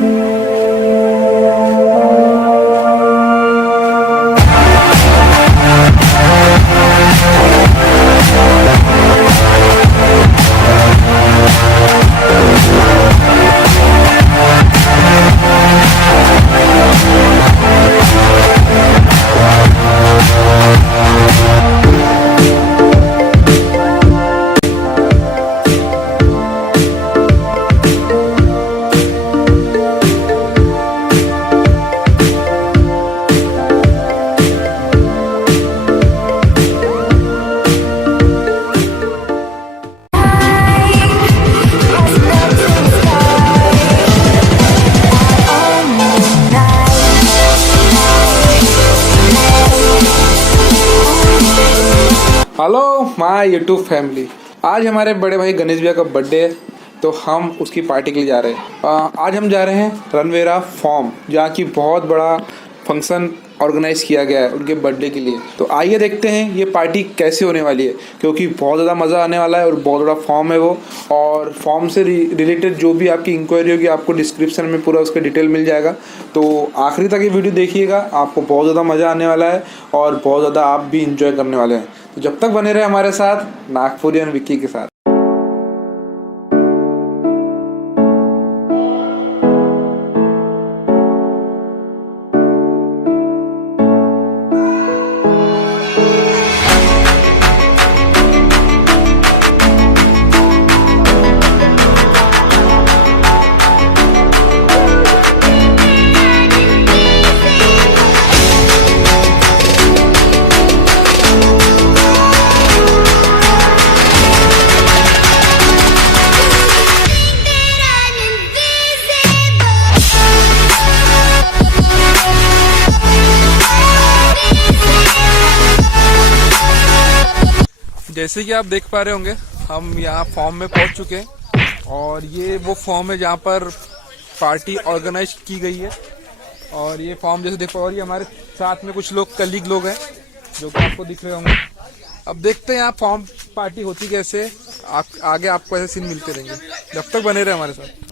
Hello my YouTube family. आज हमारे बड़े भाई गणेश भैया का बर्थडे है, तो हम उसकी पार्टी के लिए जा रहे हैं। आज हम जा रहे हैं रनवेरा फार्म, जहाँ की बहुत बड़ा फंक्शन ऑर्गेनाइज किया गया है उनके बर्थडे के लिए। तो आइए देखते हैं ये पार्टी कैसे होने वाली है, क्योंकि बहुत ज़्यादा मज़ा आने वाला है और बहुत बड़ा फॉर्म है वो। और फॉर्म से रिलेटेड जो भी आपकी इंक्वायरी होगी आपको डिस्क्रिप्शन में पूरा उसका डिटेल मिल जाएगा। तो आखिरी तक ये वीडियो देखिएगा, आपको बहुत ज़्यादा मज़ा आने वाला है और बहुत ज़्यादा आप भी इंजॉय करने वाले हैं। तो जब तक बने रहे हमारे साथ नागपुरियन विक्की के साथ। जैसे कि आप देख पा रहे होंगे हम यहाँ फॉर्म में पहुँच चुके हैं और ये वो फॉर्म है जहाँ पर पार्टी ऑर्गेनाइज की गई है। और ये फॉर्म जैसे देख पा रहे, हमारे साथ में कुछ लोग कलीग लोग हैं जो कि आपको दिख रहे होंगे। अब देखते हैं यहाँ फॉर्म पार्टी होती कैसे, आगे आपको ऐसे सीन मिलते रहेंगे। जब तक बने रहे हमारे साथ।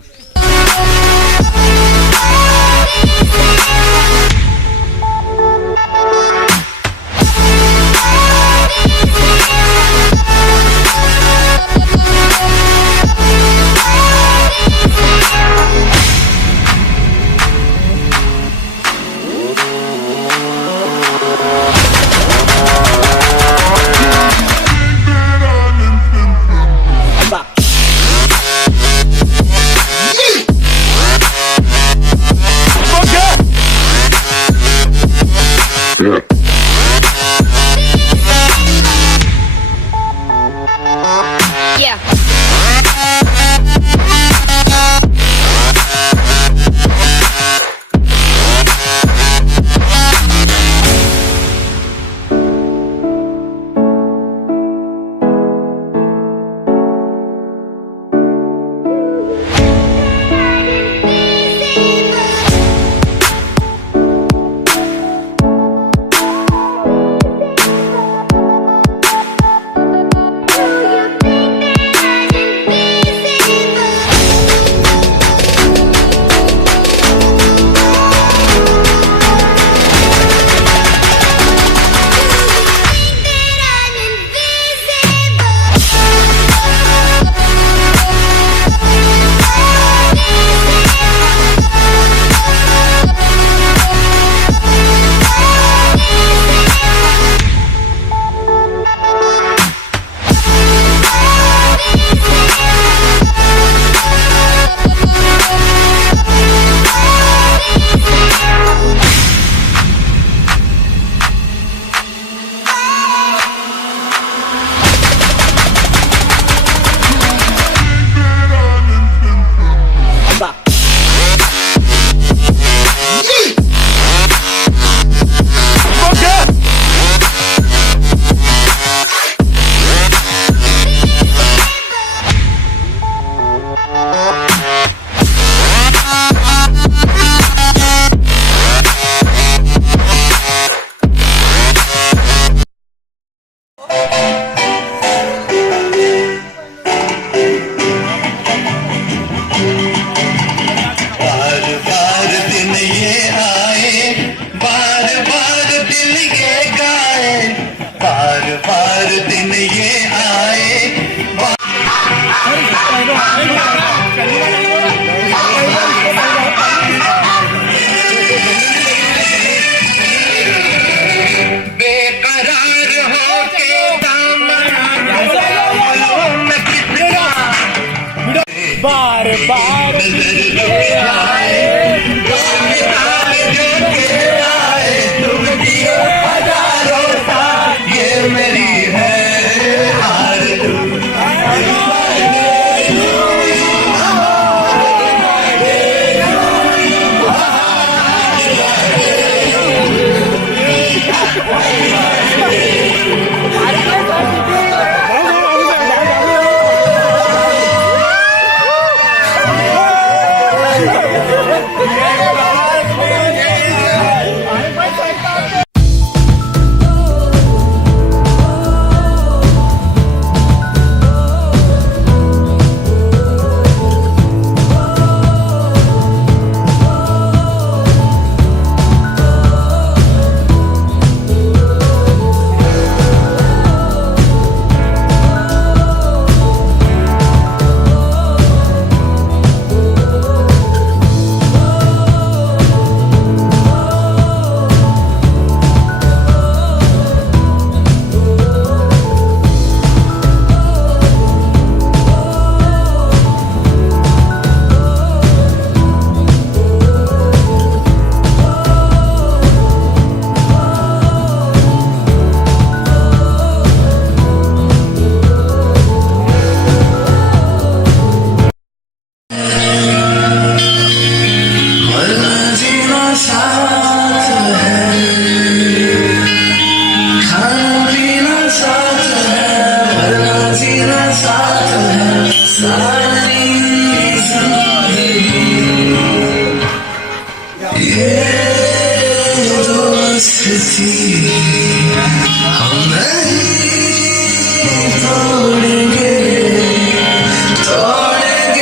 बार बार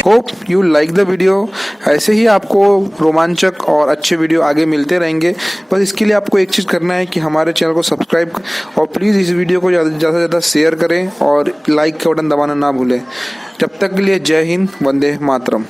hope you like the video. ऐसे ही आपको रोमांचक और अच्छे वीडियो आगे मिलते रहेंगे। बस इसके लिए आपको एक चीज़ करना है कि हमारे चैनल को सब्सक्राइब और प्लीज़ इस वीडियो को ज़्यादा से ज़्यादा शेयर करें और लाइक का बटन दबाना ना भूलें। जब तक के लिए जय हिंद, वंदे मातरम।